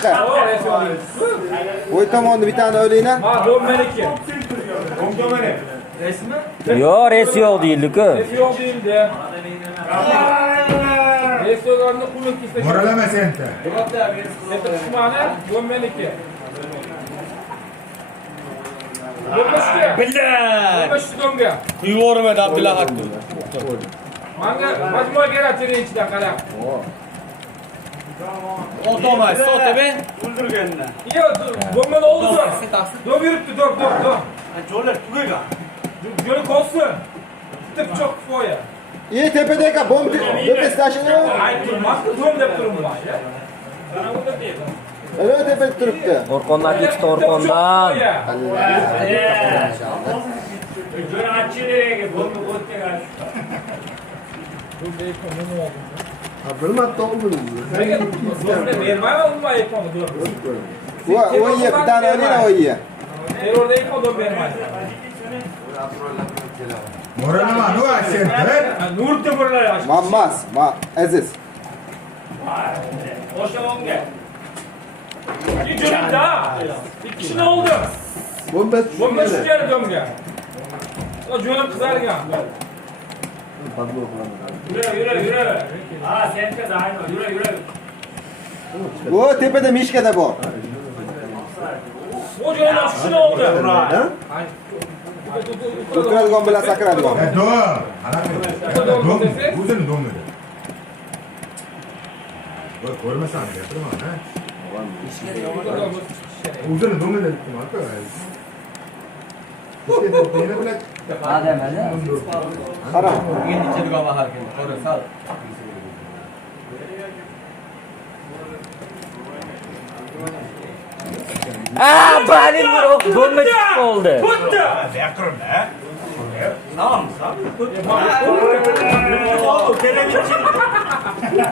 chiqar. O'y tomonni bir tane o'ylayna. Ma do'mmeniki. Do'mmeni. Resmi? Yo'q, res yo'q deyildi-ku. Res yo'q deyildi. Res yo'qlarni qulun kisa. Moralama senta. Senta tushmani do'mmeniki. Do'mmashga. Billah. Do'mmash do'mga. Yubormadi Abdulla Hakku. Manga majmua kerak terenchidan qarab. O'tolmay, sotabe. Yo'q, do'mmani oldi. Do'm yuribdi, do'm. Jo'lar tugagan. Yo'l qolsin. Bitta pichoq kifoya. Tepedagi bomb tepesi tashini. Aytdim, maqta do'm deb turibman. Ana unda deydi. Ana tepeda turibdi. O'rqondan ketdi, o'rqondan. Jo'ra achchirega bomba qo'yib Bir marta oldu. Nega do'mni bermayman, unma aytmam do'm. O'yga bir tane o'ynayna o'yga. Terrorda aytmam do'm bermaydi. Moralama nu senta. Nur temirlar yaxshi. Mammas, Aziz. O'sha o'nga. Jo'rada. Ikkishini oldi. Bomba tushgan do'mga. Jo'nim qizargan. Yura. Ha, senga dayno, yura. O tepede Mishkada bor. O jo'nim tushishini oldi. O'tiradigan bilan sakradigan. Dom. Dom. O'zini dom dedi. Bak ko'rmasan gapirma, ha? O'zini dom dedi. Qara. Balin do'mma chiqib qoldi.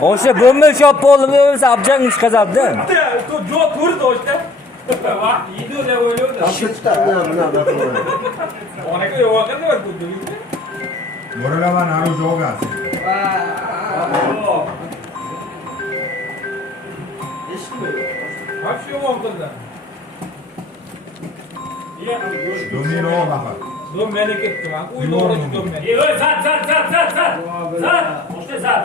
O'sha bo'mmel chop bo'ldi, o'lsa abjang chiqazadi. Jo turdi o'shda. Va, yedi deb o'ylaydi. Onaga yo'qanda bor bu. Moralama naru joga. Hapsi yo'q qildi. Domino baxa. Do'm meni ketdi, men o'yni o'radi do'm meni. Zat. O'shda zat.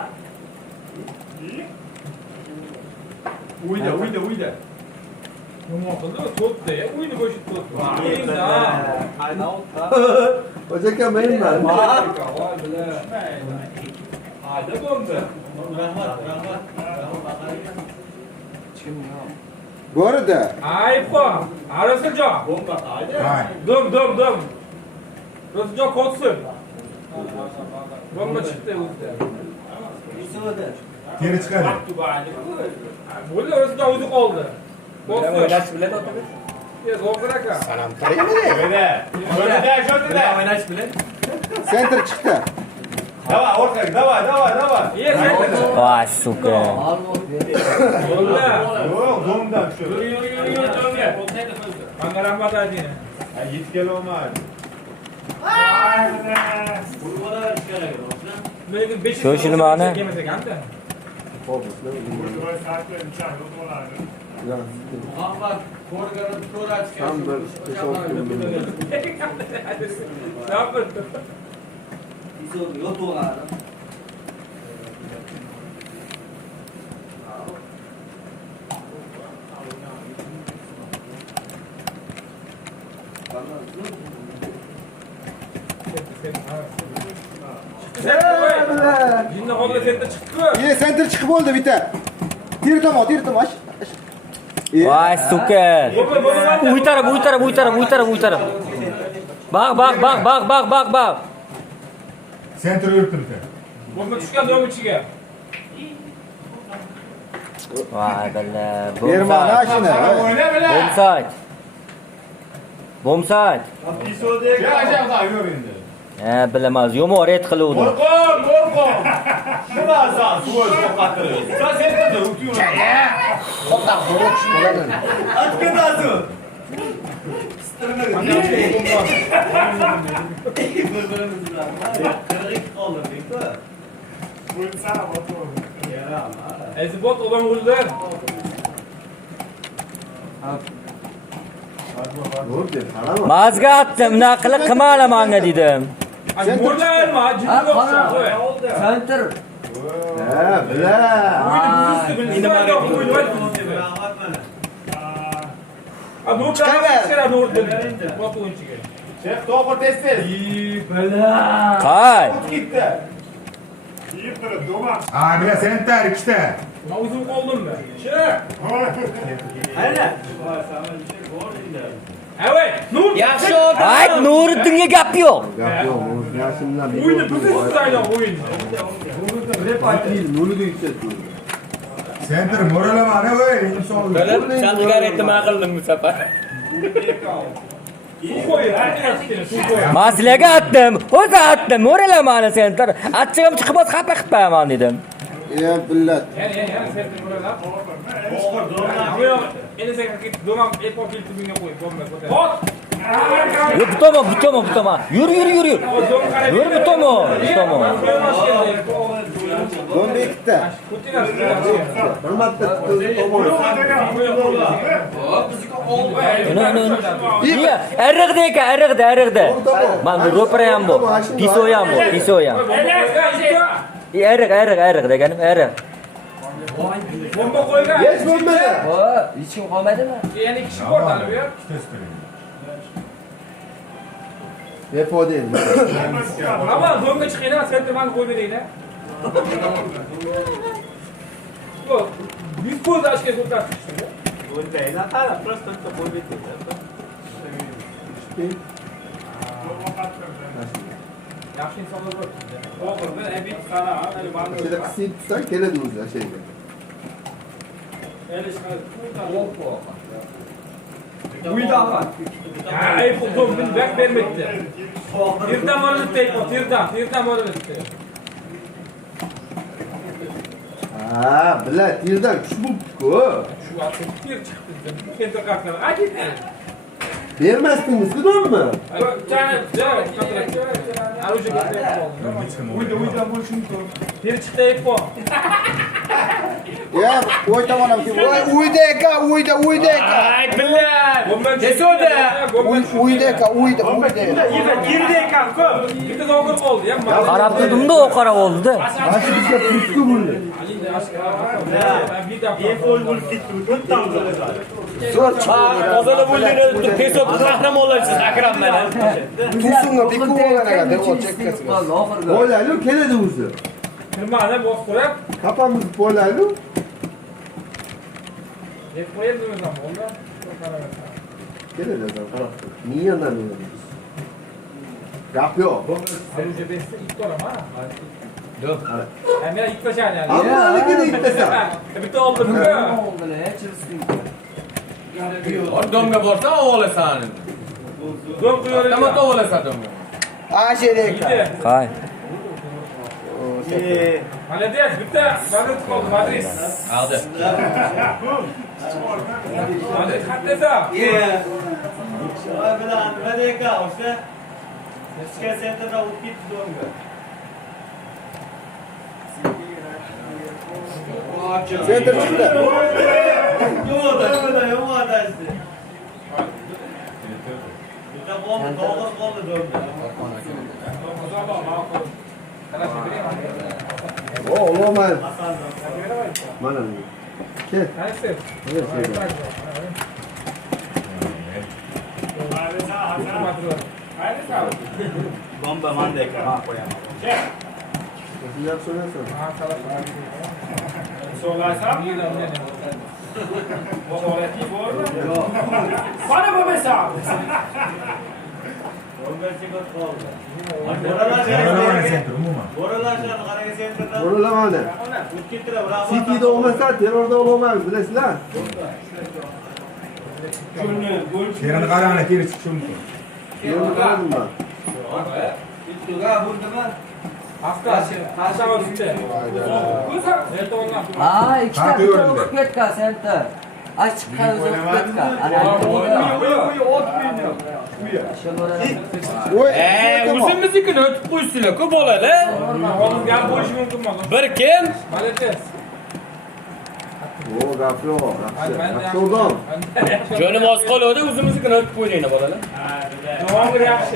Uyda. Nima qildi? To'tdi, uyni bo'shib to'tdi. Hojaka menman. Hadi do'mdi. Ko'rdi. Ayıpqa. Arasiljon. Hay. Do'm. Rasuljon qo'tsin. Bomba chiqdi o'zida. Teri chiqadi. Bo'ldi, Rasuljon o'zi qoldi. Qo'tsin. O'ynash biladi otasi. Yo'q, zo'qir aka. O'ynash biladi. Center chiqdi. Давай, orqaga, давай. Voy, suka. Yo'lda. Yo'q, domdan shu. Yur, do'mga. Menga rahmat ayting. Yetib olmaydi. Shu nimani? Jinni qo'lda sentda chiqdi-ku. Center chiqib bo'ldi bitta. Teri tomon. Voy, suka. Uy taraf. Baq. Center yurib turibdi. Bomba tushgan do'm ichiga. Voy, balla. Bermana shuni. Bomsayt. Ajoqda yur endi. Bilamas. Yomon ret qiluvdi. Qo'rqon. Nima azal suvoz qo'qatirib. Sen senterda o'tiysan. Qo'rqoq bo'ladi. Atkedasu. Ezbot odam o'ldi. Nur deb qarama. Mazga attım, naqli qilmala menga dedim. Mo'rlarma, jinni o'xshab. Center. Ha, bila. O'yinni buzdi, bilmaydi, o'yinni buzdi. Chiqaver. Bot o'yinchiga. Chef to'g'ri tez-tez. Qay. Ketdi. Mira center ikkita. Men o'zim qoldimmi? Evet, Nur. Yaxshi odam. Ay, Nuriddinga gap yo'q. Gap yo'q, o'z yaxshimdan bir O'yinni buzasiz aynan o'yin. Nuriga yuksaldi. Center moralama ana voy inson. Sen sigaretni ma'qildim bu safar. Suv qo'y, haqiqatdan suv qo'y. Men sizlarga atdim, o'zi atdim, mo'ralamani center. Achchig'im chiqib o'z xafa qilib qo'yaman dedim. Ya billat. Yani sen de burada. Ama en sen git domam epok ilk gününe koy. Bot. Yo'q, bu tomon. Yur. Yur bu tomon. Donda ikkita. Hurmatli tomon. Iya, ariqda. Men ro'para ham bu. Piso ham. Ariq deganim ariq. Bomba qo'ygan. Hech bo'lmadi. Hech kim qolmadimi? Yani kişi portalı bu ya. Befoda endi. Ama bomba chiqaylar, sen de ben qo'y beraylar. Yo'q. 100 ko'z ochga ko'tarib yaxshi insonlar bor. To'g'ri, abid sana, mana Shunda qisib tutsa keladi o'zi shayga. Ay, futbolun bek vermedi. Tirdan oldu tek, tirdan oldu. Ha, bila, tirdan kuch bo'libdi-ku. Shu atib tir chiqdi. Kenta qaqlar. Ajib. Bermasdingiz-ku donmi? Uyda bo'lishim kerak. Tir chiqdi aytbo. Ya, o'y tomonam ki. Uyda ekan. Ay billah. Tesoda. Uyda ekan. Girdi ekan ko'p. Bitta zo'g'ir qoldi, ya. Qarab turdim-da, o qarab oldi-da. Mana bizga turtku bo'ldi. Zo'r chiqdi. Bozorda bo'lganingizda pesod qahramonlarsiz Akram mana. Tusunga biqib olgan deb o'chakasiga. O'ylaylik keladi o'zi. Kirmadi, bostirib. Kapamiz bo'laylik. Deb qo'ydim o'zim, bo'ldi. Keladi o'zi, qarab. Niyadan o'zi. Gap yo'q. Önce besti ilk doğru ama. Yo'q. Hem ya ilk başa yani. Hammaligini ittasa. Bitta oldu mu? Oldu ne? Çırısın. Domga borsa o'g'lasan. Dom qo'yar. Tomato o'g'lasan domga. Ashireka. Qay. Молодец, bitta Madrid qoldi, Madrid. Aldi. Madrid xatlasa. Shoy bilan nima deyka, o'sha Nechka sentrda o'tib ketdi domga. Center chiqdi. Yomon adashdi. Bitta qoldi, to'g'ri qoldi domga. Olman. Mana. Kel. Neyse. Bomba mandeka. Yap so'rasan. So'rasam, Boshorati bormi? Yo'q. Qani bo'lmasa. Bomba chiqib qoldi. Moralama center umuman. Bo'ralardan qaraga sentrda. Bo'ralamani. O'tib ketdilar, bravo. City'da olmasa terrorda olmaymiz, bilasizlar? Terini qaranglar, keri chiqishi mumkin. Terrorda qaradim men. Hafta o'tdi. Ha, ikkita bitta o'tib ketgan center. Ay chiqqan o'zi o'tib ketgan. Ana. Voy, O'zimiznikini o'tib qo'ysizlar-ku bo'ladi. Oğlum gel bo'lishi mumkin mi? Bir kim? Молодец. O, gap yo'q. Yaxshi odam. Jonim oz qoladi, o'zimiznikini o'tib qo'yinglar bolalar. Davomli yaxshi.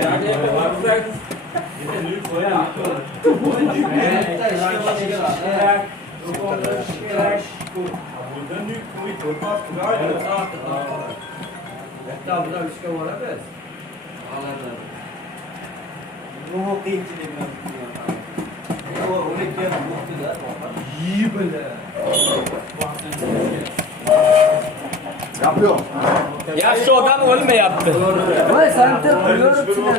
Gap yo'q. Yaxshi odam o'lmayapti. Voy, Center yuribchilar.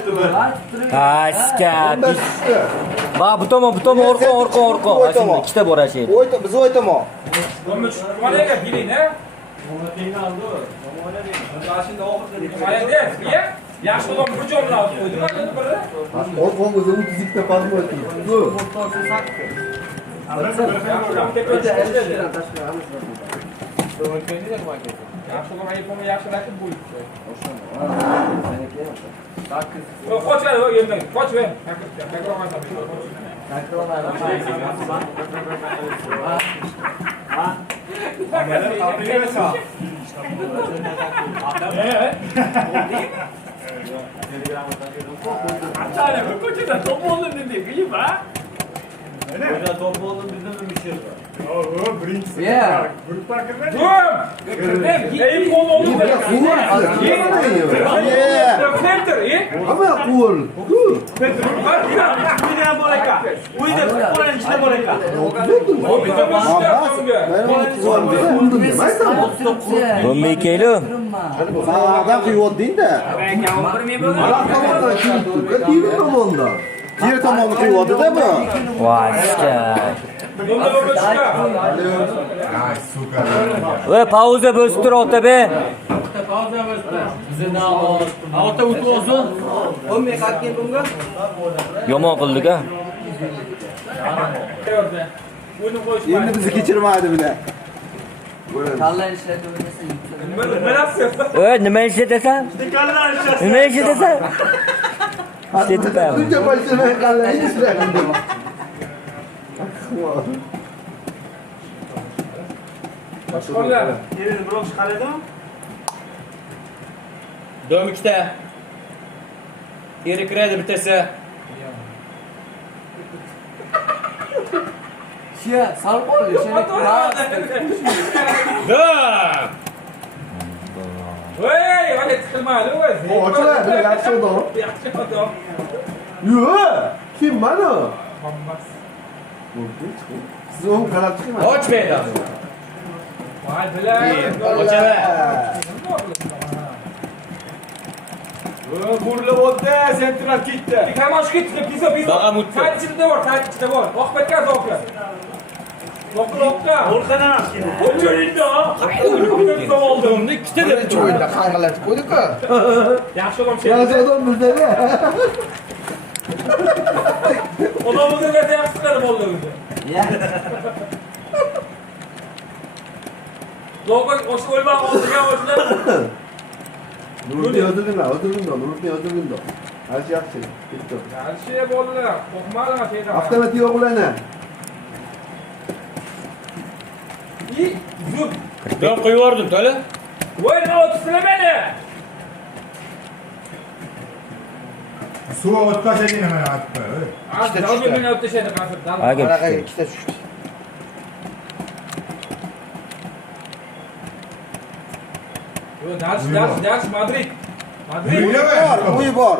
Aska. Unda tushdi. Va bu tomon, orqa. Ashunda ikkita bor ashi. Biz o'ytamo. Bo'lma tushmalarga biling-a. Yaxshi odam bir joy bilan qo'ydi. Mana biri. O'zim tuzikda pasmo o'tdim. Yaxshi odam aytmoqni yaxshi raqib bo'libdi. Qoch ver, yerdan. Qoch ver. Hamma qo'l. Bo'lmay kelo. Sağdan quyotding-da. Tiri tomonda. Tiri tomonni quyotdi-da bu. Voy aska. Ay, suka. Va pauza bo'lib turibdi be. Ota o'tib Yomon qildik-a. Endi bizni kechirmaydi bile. Tallan ishlatib o'ynasa yutadi. Voy, nima ishlatasan? Nima ishlatasan? Ishlatyapman. Buncha bo'lsa qalay ishlaydi. Boshqalar. Dom ikkita. Eri kiradi bittasi. Shiya, sal qoldi. Dom. Voy, hadi qilmadi o'zi. Ochiladi, yaxshi odam. Yaxshi odam. Yo'q, kim mana? Hammasi. Siz onu qarab chiqmang. Ochmaydi. Voy, bilan. Burilib o'tdi, sentrab ketdi. Kamash ketdi, pisa. Baqa mutdi. Sayt ichida bor, Oqbatga zoqla. Zoqla. Orqadan ham keldi. O'chiringda. Domni ikkita deb O'yinda qangalatib qo'ydik-ku. Yaxshi odam Yaxshi odam bizda-da. Odamni da yaxshi qiladi bo'ldi. Loqal o'lma oldiga o'tlar. Nurni yozildi. Yaxshi. Ketdi. Yaxshi bolalar, qo'rqmanglar şeydan. Avtomatik yo'qlana. Zub. Dom qo'yib yubordim, to'la. Voy, nima o'tishlamadi? Suv o'tkazading mana aytib qo'y. Ikkita meni o'tishadi qasr. Aga. Ikkita tushdi. Yo, dars Madrid. Uy bor.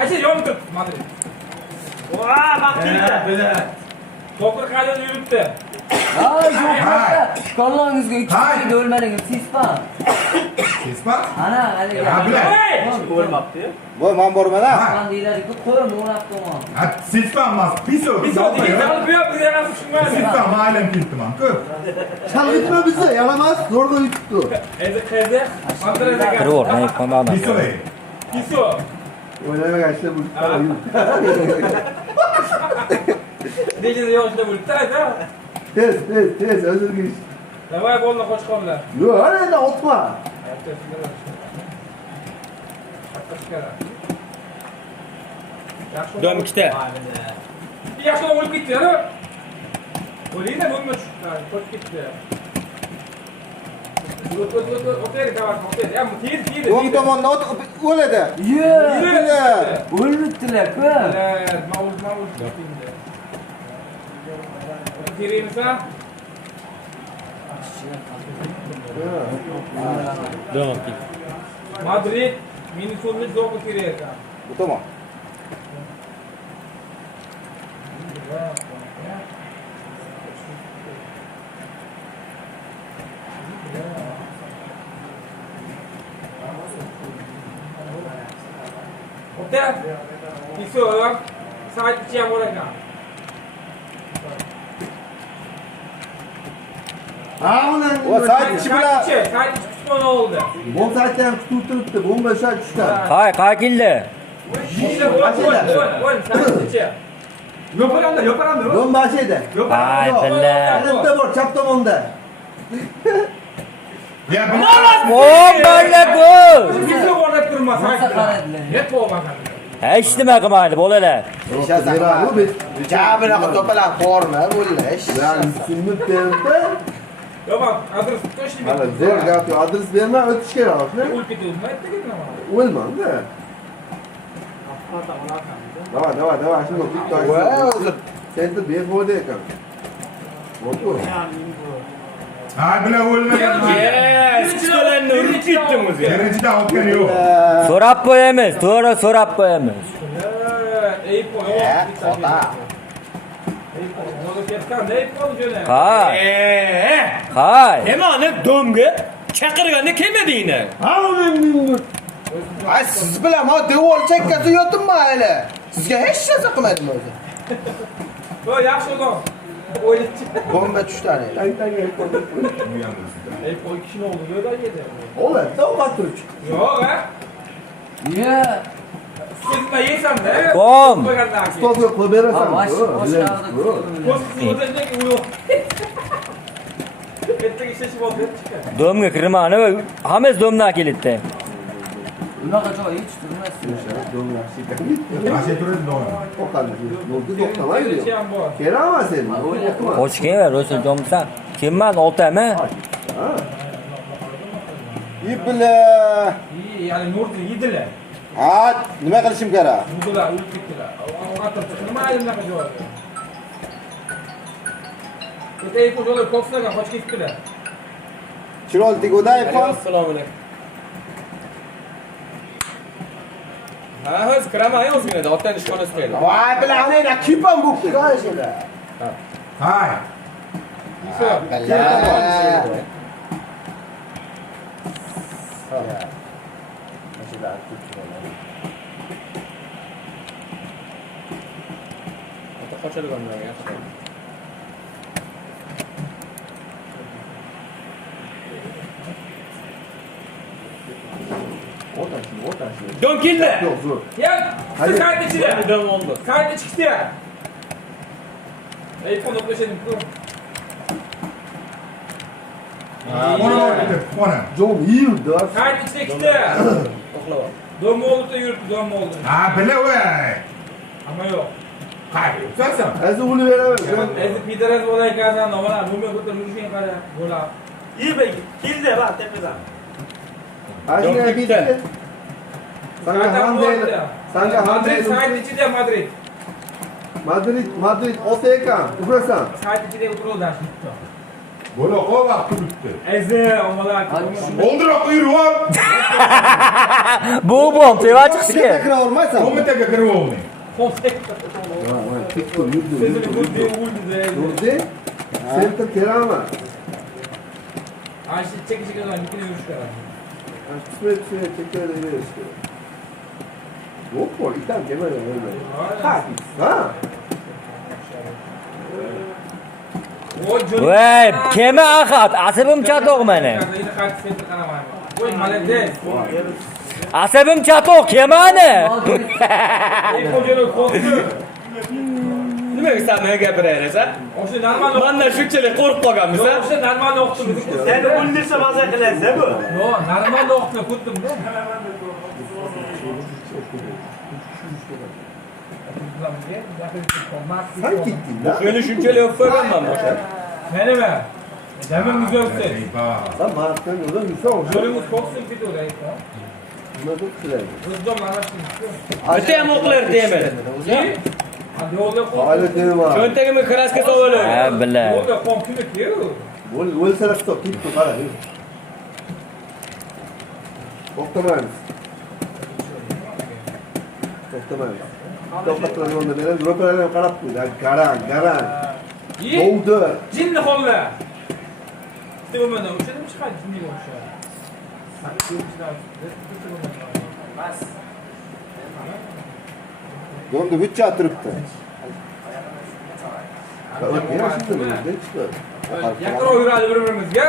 Ayşe yomdur Madrid. Vaa, bak keldi. To'qir qaydan yuribdi? Ay, yo'q. Kollangizga 2 yil o'lmadingiz, sizpa. Sespa? Ana, haligi. Ha, bilan. Bo'lmabdi. Voy, men borman-a. Qan deyiladi-ku, qo'yim o'rab qo'yman. Ha, sespa emas, piso. Biz o'tdik, bu yoq, biz yana tushunmaymiz. Sespa ma'lum ketdiman, ko'p. Chalg'itma bizni, yalamas, zo'rg'a yutibdi. Qayda? Antrada. Kirib, men qondan. Piso. Piso. O'ylamagan ishlar bo'lib Nechida yoshda bo'libdi, ayta. Tez, o'zirga ish. Davay bo'ldi qo'chqonlar. Yo'q, ana otma. Dom ikkita. Yaxshi o'lib ketdi, yana. O'ylaydi bo'lma tushdi. Ko'p ketdi. O'taydi kavash, o'taydi. Ya tiydi. O'ng tomondan o'ladi. O'libdilar-ku. Mavuz. Tireymiz ha? Devam et. Madrid meni so'nni zo'q tireydi. Bu tomon. O'taydi. Iso, saat ichi ham bor ekan. O saat ichi bilan Saat ichi tushgan oldi. bu saatda ham tutib turibdi. Bomba o'sha tushdi. Qay keldi? Voy, saat ichi. Yoparamda. Bomba edi. Ay billa. Bitta bor chap tomonda. Ya bu Bomba gol. Bizni o'rnab turmas. Masa qaradilar. Net bo'lmagan. Hech nima qilmaydi bolalar. Jabiraga to'palar bormi bo'lash. Yani tushunib berdi. Yo bak, adres точно Mana zo'r gap, adres berma o'tish kerak, ne? O'lib ketuvmaydi nima? O'lmadi. Давай, shunga bitta. O'zi senda befoyda ekan. Bo'pti. ha bilan o'lmagan. Chiqalarni urib ketdim o'zi. Birinchidan o'tgani yo'q. So'rab qo'yamiz, to'g'ri so'rab qo'yamiz. Ey qo'y. Ota. Ey qo'y. Nima ketgan? Ey qo'y jo'na. Qay. Nimani domga chaqirganda kelmadingni? Ay siz bilan ha devor chekkasi yotibman hali. Sizga hech narsa qilmadim o'zi. Yo, yaxshi odam. O'ylabchi. Bomba tushdi hali. Ey qo'y kishini oldi, yo'ldan yedi. O'ladi, ovqat turib chiqdi. Yo'q, ha? Ye. Sen nima yeysan-da? Bom. Stolga qo'yib berasan. Boshqa Ko'zini o'zingdek u yo'q. Ertaga ishlashib oldi, chiqadi. Domga kirmani va hammasi domdan kelibdi. unaqa joy hech turmasdi. Masha turadi doim. To'xtamaydi. Ichi ham bor. Kerakmi sen? Ochgan va Ro'sin Jomsan. Kimman oltami? Ibla. Ya'ni nurni yedilar. Ha, nima qilishim kerak? Budilar, o'lib ketdilar. Ovqatda nima aylanma joy. Ey qo'ylar ko'psaga qochib ketdilar. Chirol degoday qol. Assalomu alaykum. Ha, hozir kiraman o'zingizda, otdan ishxonasiga keldim. Voy bilan kipam bo'pti. Hay. Ota qochadiganlar yaxshi. Dom keldi. Yo'q, zo'r. Ya, siz saat ichida. Dom oldi. Saat ichida. Ey qo'y o'plashadim. Ona oldi, ona. Jo'm yildi. Saat ichida ikkita. To'xtab ol. Dom oldi, yuribdi, dom oldi. Ha bila voy. Ammo yo'q. Qayerga o'tsasan? Aziz uni beraver. Endi pidaras bo'lay ekan, nomala, nima ko'tarib yurishgan qara. Bo'la. Yibay, keldi va tepadan. Ashina bitti. Sanga Madrid. Saat ichida Madrid. Madrid ota ekan. Urasan. Saat ichida o'tiruvdi ashitdi. Bo'la qo'y vaqti bitdi. Ezi, omalar. Oldiroq yurib ol. Bu bom, teva chiqishga. Kira olmaysan. Ko'mitaga kirib olding. Qo'stek. Tikkur yurdi. Sezini o'ldi. Yurdi. Center kerakmi? Ashi chekishga bitkina yurish kerak. Qismet chekada berish kerak. Yo'q, bor, itam kemada. Ha. Voy, kema axat, asabim chatoq meni. Voy, молодец. Asabim chatoq kemani. Ey qo'jani qo'rqdi. Nimaga sen menga gapiraysan? O'sha normal. Mendan shunchalik qo'rqib qolganmisan? O'sha normal o'qitdim. Seni o'ldirsa maza qilaysan bu. Yo'q, normal o'qitdim, xuddim-da. Sen gittin lan. Beni shunchalik olib qo'yganman boshqa. Menimi? Damingiz yo'qsa. Sen Marat'tan oradan Hüsam. Yo'lingiz qo'qsin ketaveraydi. Buna çok güzel. O'zim manasini. Bitta ham o'qlar deyman. Yo'lda qo'q. Aile dedim ha. Cho'ntagimga kraska solib Ha, bilay. Yo'lda qo'q kerak-ku. O'lsalar stop gitti qara. To'xtamaymiz. To'xtamaymiz. To'xtatgan yo'lda berib, ro'paralarga qarab qo'ydi. Garang. Bo'ldi. Jinni qo'lla. Tegmana o'shadan chiqadi jinniga o'xshaydi. Bas. Do'mda bitta turibdi. Yaqin o'yradi bir-birimizga.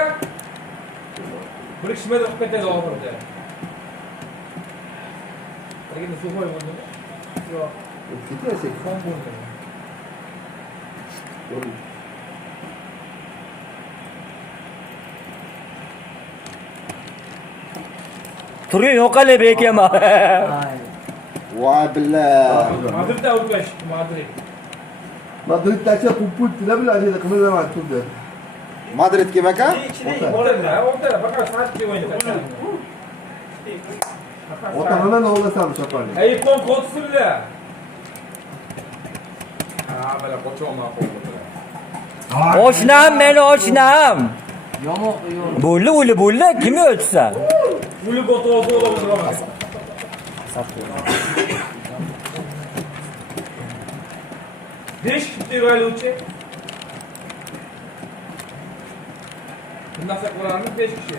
Bir kishimada o'qib ketadi oxirida. Lekin suv qo'ymoqda. Yo'q. Ketmasek. Qon bo'ldi. Turing yo'qale bekema. Voy billah. Madridda o'tkazdi, Madrid. Madriddacha puputlar bilan ajada qimillamadi turdi. Madrid kim ekan? O'rtada, faqat saatga o'ynaydi. Ota-ona o'g'lasam shaparni. Ey, qon qo'tsizlar. Ha, bala qo'choma qo'ydi. Oshnam, meni oshnam. Yomoq yo'q. Bo'ldi, kimga o'tsa? Uli qo'to'g'ri o'tiraman. Besh kishi bo'luvchi. Bundan qo'rqamiz 5 kishi.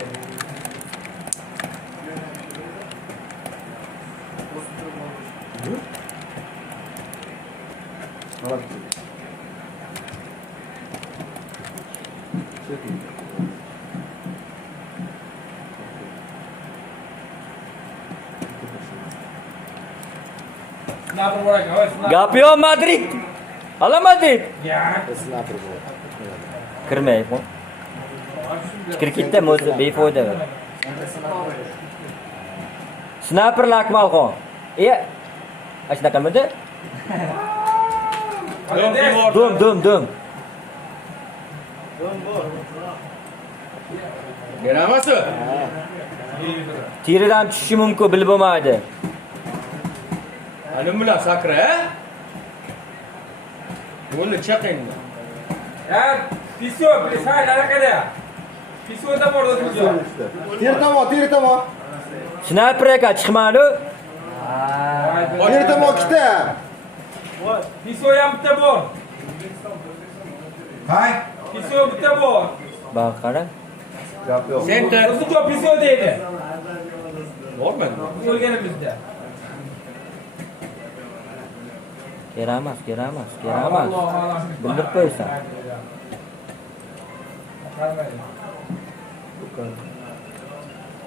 Gap yo'q Madrid. Ala Madrid. Ya. Kirmay qo'y. Kirkitda mo'zi befoyda. Sniperlar Akmalxon. Ashnaqamidi? Dum. Beramasa? Teridan tushishi mumkin, bilib bo'lmaydi. Halim bilan sakra, ha? Buni chaqing. Ya, pisyo, say harakada. Pisyoda bor o'zimizga. Tertamo. Sniper aka chiqmadi. Tertamo ikkita. Pisyo ham bitta bor. Hay. Pisyo bitta bor. Bak qara. Gap yo'q. Center. O'zimizga pisyo deydi. Bormi? O'lganimizda. Keramas. Bildirib qo'ysan.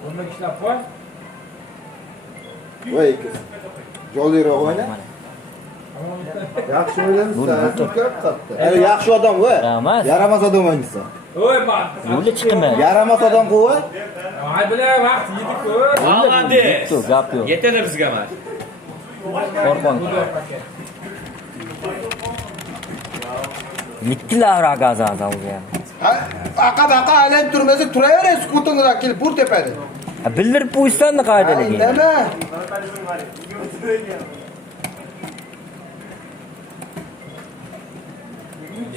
Bunga ishlab qo'y. Voy qiz. Joliroq o'yna. Yaxshi o'ynamsan. Yaxshi odam voy. Yaramas odam o'ynaysan. Voy, bak. Yo'li chiqma. Yaramas odam qo'y. Ay bilan vaqt yedik-ku. Молодец. Gap yo'q. Yetadi bizga mana. Qo'rqon. Mittilar agazazalga. Aqa aylanib turmasa turaverasiz, ko'tingizga kelib bur tepadi. Bildirib qo'ysanni qoidaligi. Nima?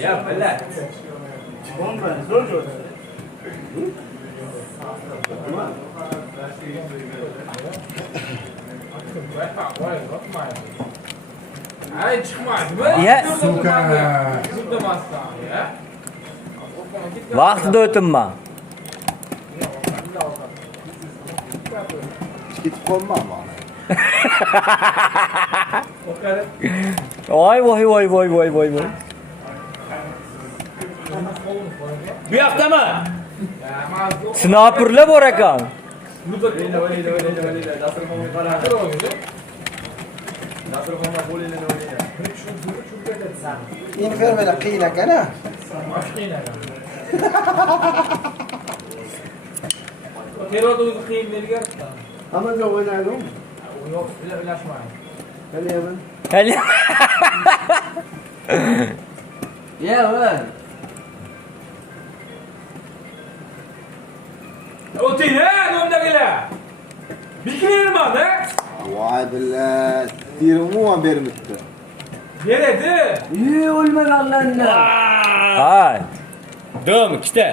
Ya, bala. Ay chiqmadimi? Ya, suka. Suddamasdan, ya. Vaqtida o'tinma. Ketib qolmayman. Voy. Bu yoqdami? Sniperlar bor ekan. Infermera qiyin ekan-a? Terrorda o'zi qiyin belga. Hammaga o'ynaydi-ku. Yo'q, ilashmaydi. Qani Kalyan. Ya ulan. O'ting ha, domdagilar. Bikinirman ha? Voy billah. Teri umuman bermibdi. Beradi. O'lmaganlarni. Hay. Dom ikkita.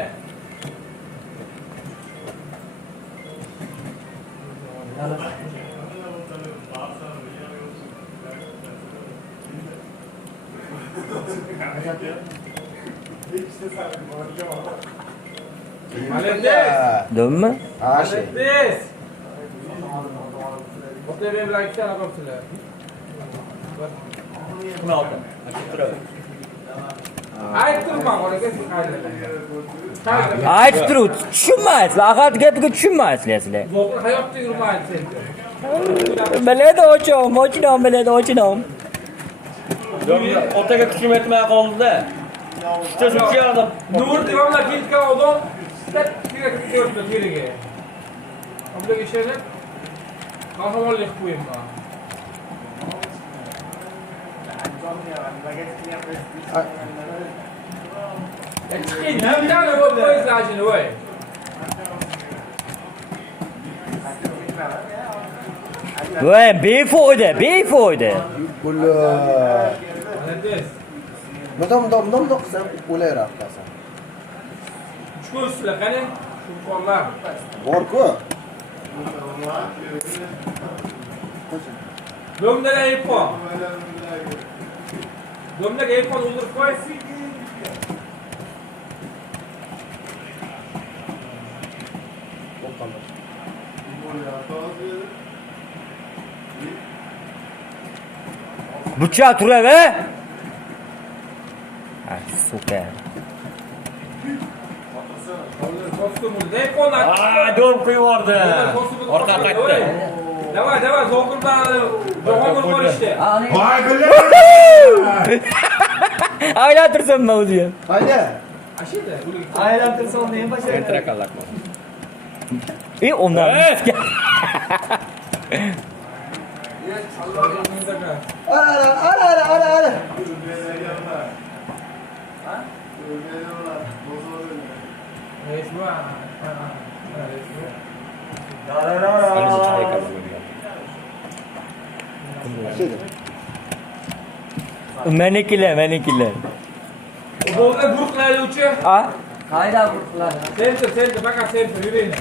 Malades. Dönme. Ashi. Malades. O'tay men bilan ikkita qolibsizlar. Buni oldim. Achib turadi. Ayttirman, oraga qayda. Aytib turib tushunmaysizlar. Axir gapiga tushunmaysizlar sizlar. Zo'qi hayotda yurmaydi sen. Biladi ochinom biladi ochinom. Domni o'rtaga kuchim yetmay qoldi-da. Ikkita shu yoqda. Nur devamlı ketgan odam kerak ko'rdi teriga. Oblaga ishonib qahramonlik qo'yayman. Chiqingdan bo'lib qo'yinglar shuni voy. Voy, befoyda. Bular. Malades. Bundoq qilsam o'layapsan. Uch ko'rsizlar qani? Shumxonlar. Bor-ku. Domdaga iPhone. Domdaga iPhone o'ldirib qo'y. Bucha turaver. Ay, suka. Dom qo'yib yubordi. Orqa qaytdi. Davay, zo'qirdan zo'qir qolishdi. Voy billah. Aylantirsanmi o'zi ham? Hayda. Ashida. Aylantirsa uni ham bashar. Sentra kallak. Ondan. Ara. Menikiler. Bo'ldi guruhlayuvchi. Ha? Qayda burqlar? Sen, baqa sen yuraylik.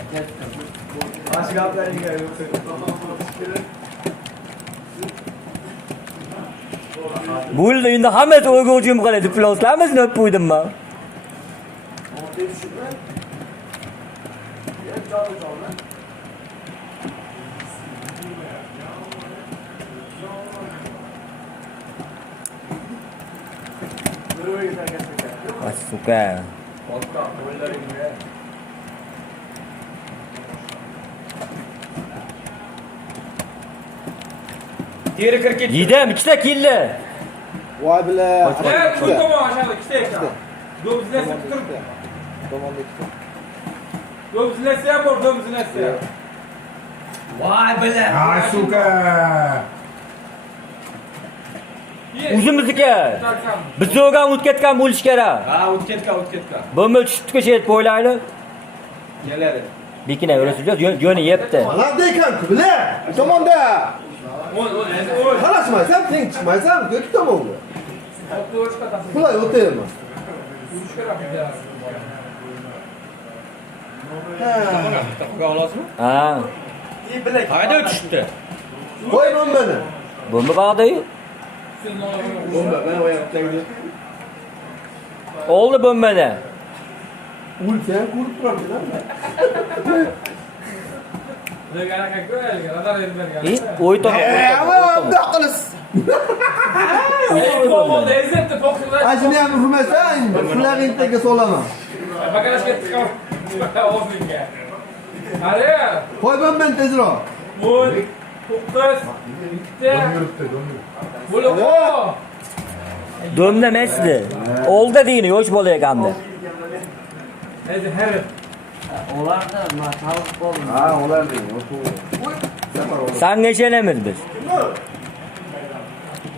Bo'ldi, endi hammasi o'yga hujum qiladi. Ifloslarimizni o'pib qo'ydimmi? Ay, suka. Teri kirib ketdi. Yedim, ikkita keldi. Voy billah. Shu tomon aşağıda ikkita ekan. Do'bizlasa turibdi. Tomonda ikkita. Do'bizlasa ham bor, do'bizlasa. Voy billah. Ay suka. O'zimizniki. Biz o'rgan o'tkazgan bo'lish kerak. Ha, o'tketgan. Bo'lmay tushibdi shet bo'ylaydi. Keladi. Bekina o'rasizlar, jo'ni yebdi. Qalarda ekan-ku, billah. Tomonda. Oy. Talashmaysan, teng chiqmaysan, ikki tomonga. Qulay o'taymi? Qo'ya olasizmi? Ha. Qayda tushibdi? Qo'y bombani. Bomba qoldi-yu. Bomba, mana oyoqdagi. Oldi bombada. Ulsan ko'rib turibsan. O'y tomon. Bundoq qilish. Ajini ham urmasang, flagintga solaman. Bakalashga tiqam. O'zingga. Qari. Qo'y bombani tezroq. 10, 9, bitta. Bo'lib. Domda emasdi. Oldi deydi, yosh bola ekanda. Hadi herif. Ularda matavuk bo'ldi. Ha, ular deydi. Senga ishonamiz biz.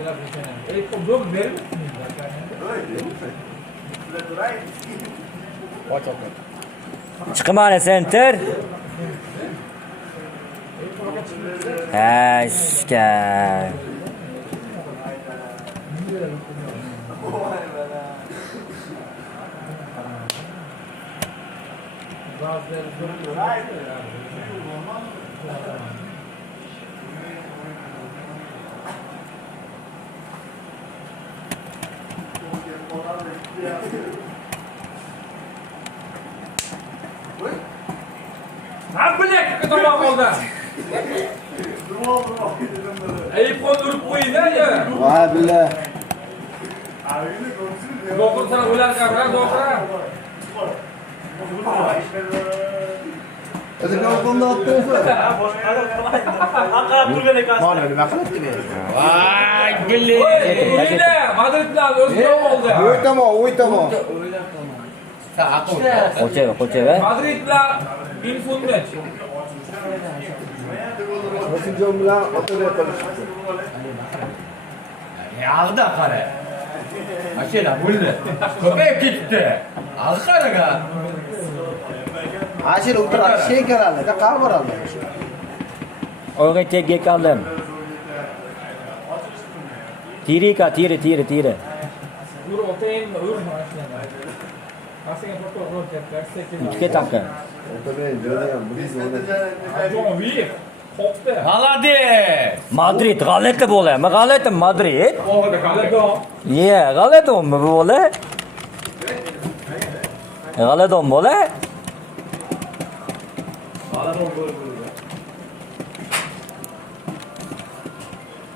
Biraz geçelim. Ey dom verir misiniz zaten? Chiqmani center. Ashka. Ha bilek tamam oldu. Ey kondurup koyun ya. Vay billah. Doktor sana ular kabra doktor. Hadi kalkında attınız. Hakkı turgana kalsın. Bana öyle bakın etti mi? Vay gülli. Uyla Madrid'den özgür oldu. Oy tamam. Qo'cheva. Madrid'den infundet. Nasıl bilan otobüs yapalım. Yağda qara. Ashela bo'ldi. Ko'payib ketdi. Qaraga. Ashir o'tiradi, şey karaldi, qar boradi. Oyga tegga qoldim. Tirika, tiri. Ur otayin ur mashina. Masaya foto rol yapar. Uchga taqqa. Otobüs jo'nayam, bu Jon vi. Xo'pda. Молодец. Madrid g'alati bo'ladimi? G'alati Madrid. O'g'da qoladi. Ye, g'alatonmi bu bola? G'alaton bola?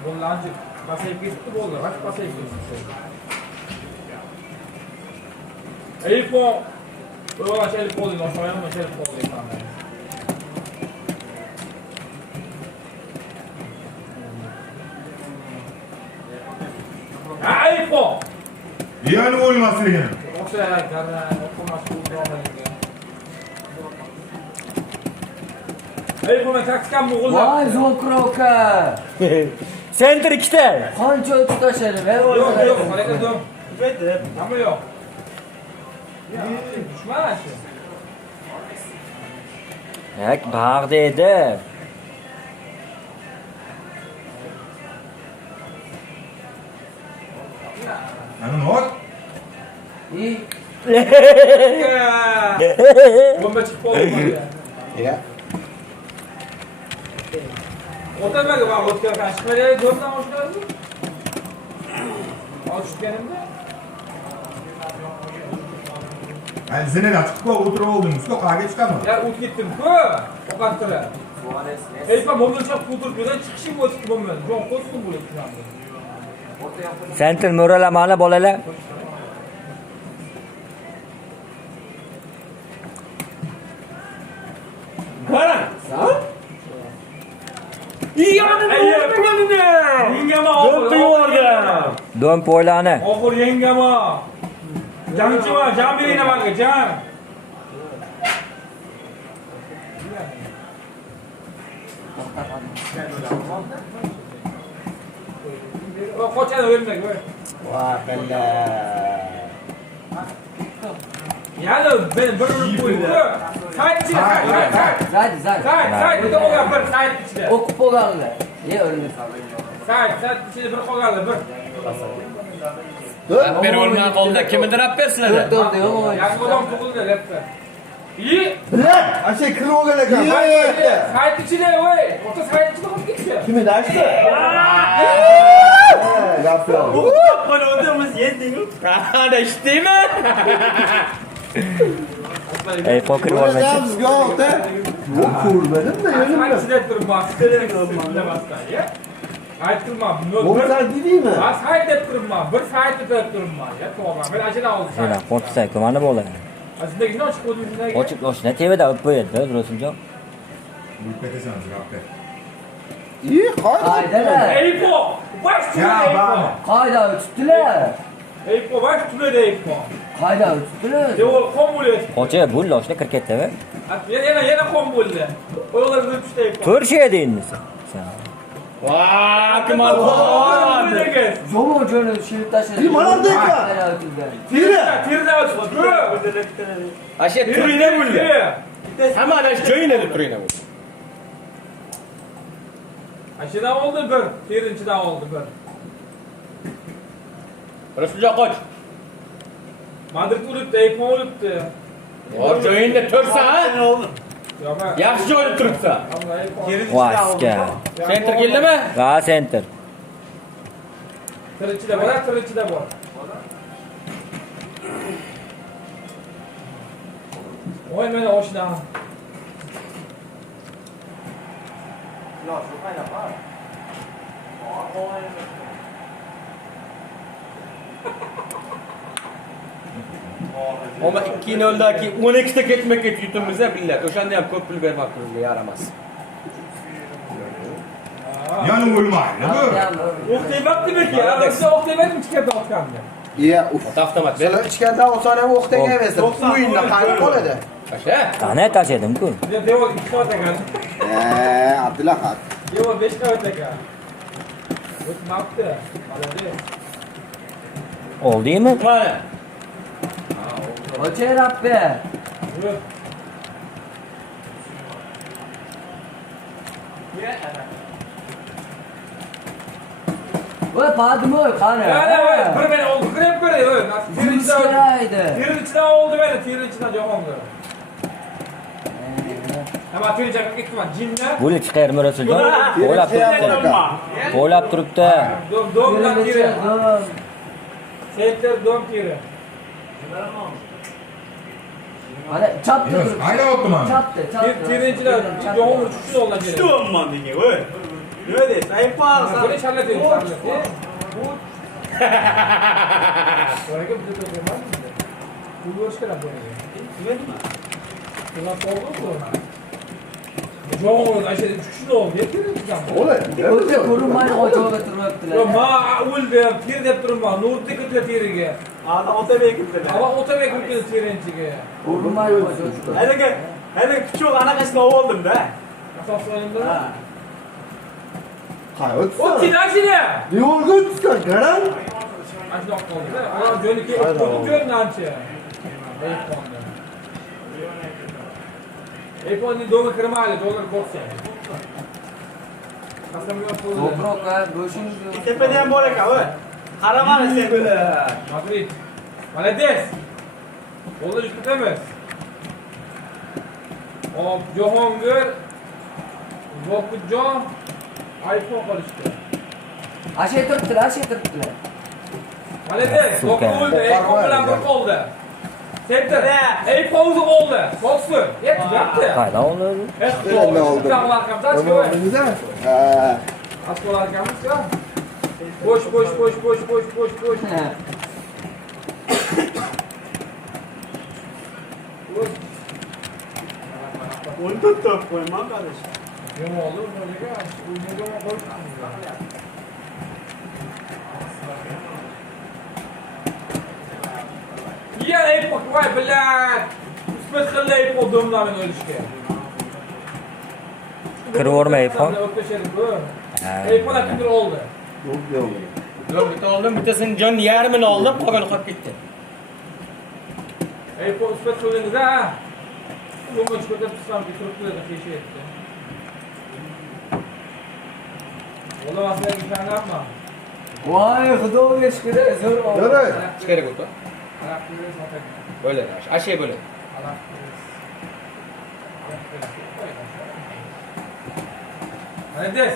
Bunlarca masaya gitti bo'ldi. Baş masaya gitti. Elfo. O'g'la şey qo'lini oshoyam, şey qo'lini. Elfo. Yani olmasligini. O'sha garra o'qimas bo'ldi. Elfo men taktikam bo'g'ildi. Voy zo'kroka. Center ikkita. Qancha o'tib tashladi, ver Yo'q, harakat yo'q. Nima yo'q? Dushman shu. Yak bag'da edi. Ana not. İyi. Bomba chiqib qoldi. Ya. O'tamaga bak o'tgan qashqarga jo'rdan o'tganmi? Ochganimda Yani zinada chiqib o'tirib oldingiz-ku, qayerga chiqaman? ya o't ketdim-ku. Oqatira. Elfa mo'g'ilcha futurib yurgan chiqishim o'tib bo'lmadi. Jon qo'sqin bo'lib turadi. Center mo'ralamani bolalar. Qara. Yengama Do'ppi yubordi. Do'm poylani. oxir yengama. Jangchima, jam bering menga, jam. Qochadi o'rnak, voy. Vay billah. Yani ben bir urib qo'ydim. Sayt ichida, sayt. Zaydi. Sayt, bitta qolgan bir sayt ichida. O'qib bo'lganlar. Ye o'rnini. Sayt ichida bir qolganlar bir. Rapper olmay qoldi. Kimdir rapper sizlarda? Doktor yo'q. Yangi odam tug'ildi, rapper. İyi. Bilan, ashe kirib olgan ekan. Sayt ichida, voy. O'ta sayt ichida qolib ketdi. Kim edi ashta? Gap yo'q. Bana o'tirimiz yendingu. Qara ishdimi? Ey poker bo'lmaydi. Bizga oldi. Yo'q, ko'rmadim-da, Sayt yo'limda. ichida turibman. Bilmasdan, ya. Ayttirman, Bu sen dedingmi? Ha, sayt deb turibman. Bir sayt deb turibman, ya. To'g'ri. Men ashuna oldim. Mana qo'rqsang, mana bo'ladi. Aslidagi ochib qo'ydim shunday. Ochib oshna tevada olib qo'yadi, Ro'sinjon. Bu ketasanız rapper. İyi, qayda. Qaydalar. Eypo. Baş Ya tüle bana. Eypo. Qayda o'tibdilar. Eypo baş tüle Eypo. Qayda o'tibdilar. Devo kom bo'ladi. Qocha bu loshni kirib ketdi. Yana kom bo'ldi. O'g'lar o'tibdi Eypo. Ko'rishadi endi sen. Vaa, kim aldı? Zomo jönü şiir taşı. Bir bana da ekran. Tire. Tirda o'tib. Aşe turine buldu. Hamma adaş joyinadi turine buldu. Ashidan oldi bir, terinchidan oldi bir. Rasulullah koç. Madrid o'libdi, Aypon o'libdi. Or joyinda tursa ha? Yo'q. Yaxshi joyda turibsa. Vaska. Center keldimi? Va center. Tirinchida bor, tirinchida bor. Voy meni oshnam. Ama 2-0'daki 12'de ketmek yutumuzda billah. O'shanda ham ko'p pul bermoq bizga yaramas. Yani olmaydi bu. O'qiyapti belki, adamsa o'qiyapti ichkarida otgandi. Iya, uf. Avtomat ber. Ichkarida olsam ham o'q tegaversa, o'yinda qani qoladi. Asha. Qanday tashadim-ku? Devor 2 qavat ekan. Abdulahad. Devor 5 qavat ekan. O'tmabdi. Malades. Oldingmi? Mana. Hoca Rabbi. Yurib. Voy padmi qani? Yana bir meni oldi, kirib ko'ray. Yurishaydi. Terinchidan oldi meni, terinchidan yomondir. Ama terinchiga ketman, jinni. Buni chiqarma Rasuljon. Qo'lab turibdi. Qo'lab turibdi. Dom bilan teri. Center dom teri. Mana chapdi Yok, turibdi. aynen ottu bana. Chapdi. Terinchilar yo'g'on tushdi olgan teri. Tuman dinge, voy. Nima deysiz? Aypon. Buni challat edi, challat. Oraga bitta to'g'riman. Bu bo'lish kerak bunga. Ular to'g'ri-ku. Yo'g'on ashada tushdi oldi, terinchidan. O'la. O'zi ko'rinmaydi ojoga turibdilar. Yo, ma o'ldi, ter deb turibman. Nurdi ketdi teriga. Ana Otabek bizlar. Ava o'tabek ketdi terinchiga. Ko'rinmaydi ojoga. Hali kuchuk anaqasini oldim-da. Asoslanimda. Qay o'tsa. O'tdi ashina. Devorga o'tsa, garan. Ashnoq qoldi. Ular jo'ni kelib qo'ydi jo'nanchi. Ayfonda. Ayfonning do'mi kirmaydi, dollar bo'lsa. Qasamga qo'ydi. Ko'proq go'shingiz. Tepada ham bor ekan, voy. Qaramani sen. Madrid. Malades. Bo'ldi yutamiz. Hop, Jahongir. Zokirjon. Ayfon qolishdi. Ashay turibdilar. Malades. Zokir o'ldi, Ayfon bilan bir qoldi. Center. Ayfon o'zi qoldi. Foxsun. Yetdi. Qayda oldi? Endi oldi. Asqolar Ha. Asqolarkamizga. Boş. Onu tuttum, koymam kardeş. Yom oldu böylece. Uyuduğuma koymamız. Ya Ayfon vay bilan. Usmet xilla Ayfon domlarini o'lishga. Kiraverma Ayfon. Ayfon kimdir oldi? Yo'q. Yo'q, bitta oldim, bittasini jon yarmini oldim, qolgani qolib ketdi. Ayfon Usmet xillingiz ha. Bunga chiqib tursam turibdi, qiyshayapti. Ola aslida ishonamma. Voy xudoga shukr, zo'r oldi. Yura. Kerak o'tdi. Alaqtiriz motak. Bo'ladi. Ashay bo'ladi. Alaqtiriz. Malades.